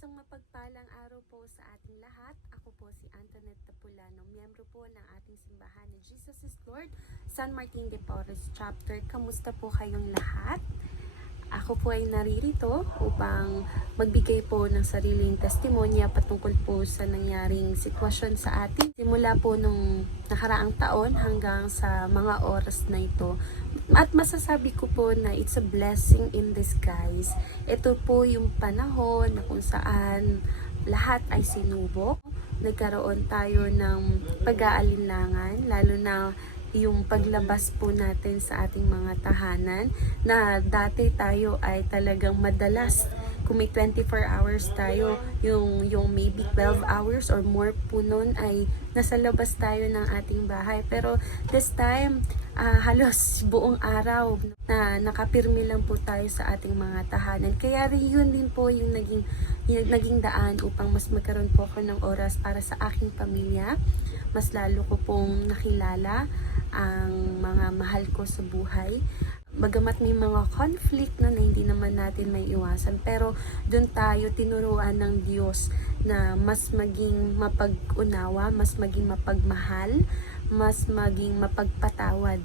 Isang mapagpalang araw po sa ating lahat. Ako po si Antoinette Tapulano, miyembro po ng ating simbahan na Jesus is Lord, San Martin de Porres Chapter. Kamusta po kayong lahat? Ako po ay naririto upang magbigay po ng sariling testimonya patungkol po sa nangyaring sitwasyon sa atin. Simula po nung nakaraang taon hanggang sa mga oras na ito. At masasabi ko po na it's a blessing in disguise. Ito po yung panahon na kung saan lahat ay sinubok. Nagkaroon tayo ng pag-aalinlangan, lalo na yung paglabas po natin sa ating mga tahanan na dati tayo ay talagang madalas kung may 24 hours tayo, yung maybe 12 hours or more po nun ay nasa labas tayo ng ating bahay. Pero this time, halos buong araw na nakapirmi lang po tayo sa ating mga tahanan. Kaya yun din po yung naging daan upang mas magkaroon po ako ng oras para sa aking pamilya. Mas lalo ko pong nakilala ang mga mahal ko sa buhay. Bagamat may mga conflict na hindi naman natin may iwasan, pero doon tayo tinuruan ng Diyos na mas maging mapag-unawa, mas maging mapagmahal, mas maging mapagpatawad.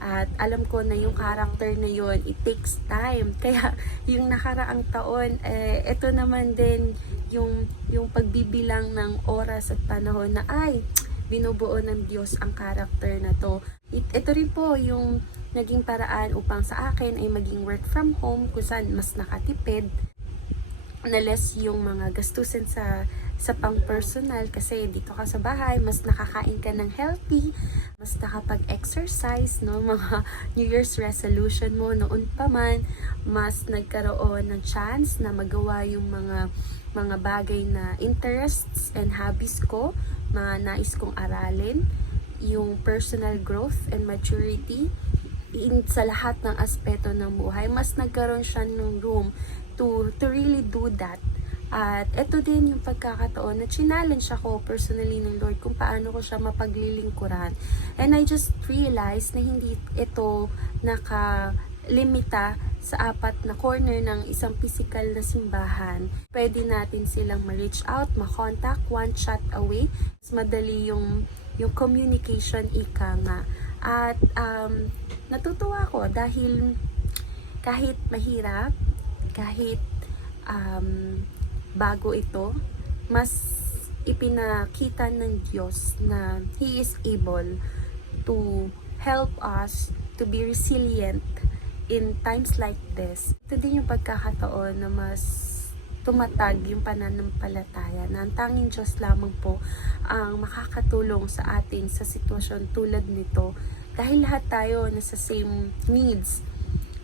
At alam ko na yung character na yon, it takes time. Kaya yung nakaraang taon, ito naman din yung pagbibilang ng oras at panahon na binubuo ng Diyos ang character na to. Ito rin po yung naging paraan upang sa akin ay maging work from home kung saan mas nakatipid na less yung mga gastusin sa pang-personal kasi dito ka sa bahay, mas nakakain ka ng healthy, mas nakapag-exercise, no? Mga New Year's resolution mo noon pa man, mas nagkaroon ng chance na magawa yung mga bagay na interests and hobbies ko, mga nais kong aralin, yung personal growth and maturity sa lahat ng aspeto ng buhay. Mas nagkaroon siya ng room to really do that. At ito din yung pagkakataon na challenge ako personally ng Lord kung paano ko siya mapaglilingkuran. And I just realized na hindi ito nakalimita sa apat na corner ng isang physical na simbahan. Pwede natin silang ma-reach out, ma-contact, one chat away. Mas madali yung communication, ika nga. At natutuwa ako dahil kahit mahirap, kahit bago ito, mas ipinakita ng Diyos na He is able to help us to be resilient in times like this. Ito din yung pagkakataon na mas tumatag yung pananampalataya na ang tanging Diyos lamang po ang makakatulong sa atin sa sitwasyon tulad nito. Dahil lahat tayo nasa same needs,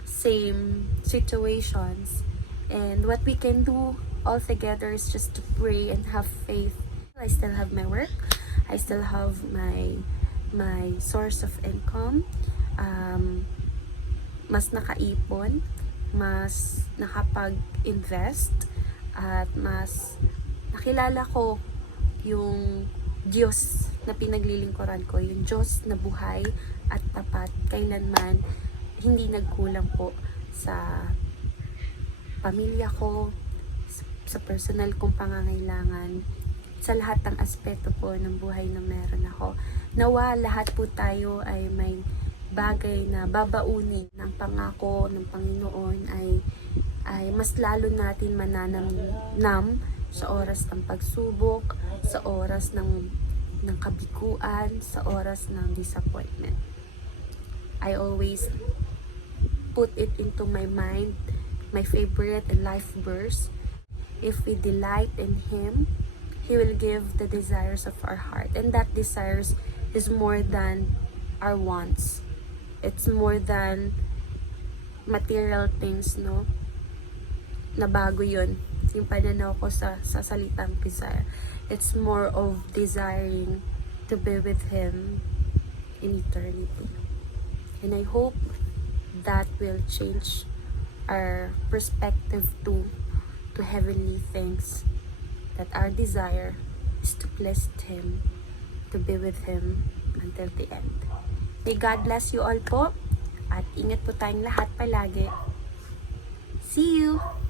same situations, and what we can do all together is just to pray and have faith. I still have my work. I still have my source of income. Mas nakaipon, mas nakapag-invest, at mas nakilala ko yung Diyos na pinaglilingkuran ko, yung Diyos na buhay at tapat, kailanman hindi nagkulang po sa pamilya ko, sa personal kong pangangailangan, sa lahat ng aspeto po ng buhay na meron ako. Nawa lahat po tayo ay may bagay na babaunin ng pangako ng Panginoon ay mas lalo natin mananamnam sa oras ng pagsubok, sa oras ng kabiguan, sa oras ng disappointment. I always put it into my mind, my favorite and life verse. If we delight in Him, He will give the desires of our heart. And that desires is more than our wants. It's more than material things, no? Na bago yun. Yung pananaw ko sa salitang desire. It's more of desiring to be with Him in eternity. And I hope that will change our perspective to heavenly things. That our desire is to please Him, to be with Him until the end. May God bless you all po. At ingat po tayong lahat palagi. See you!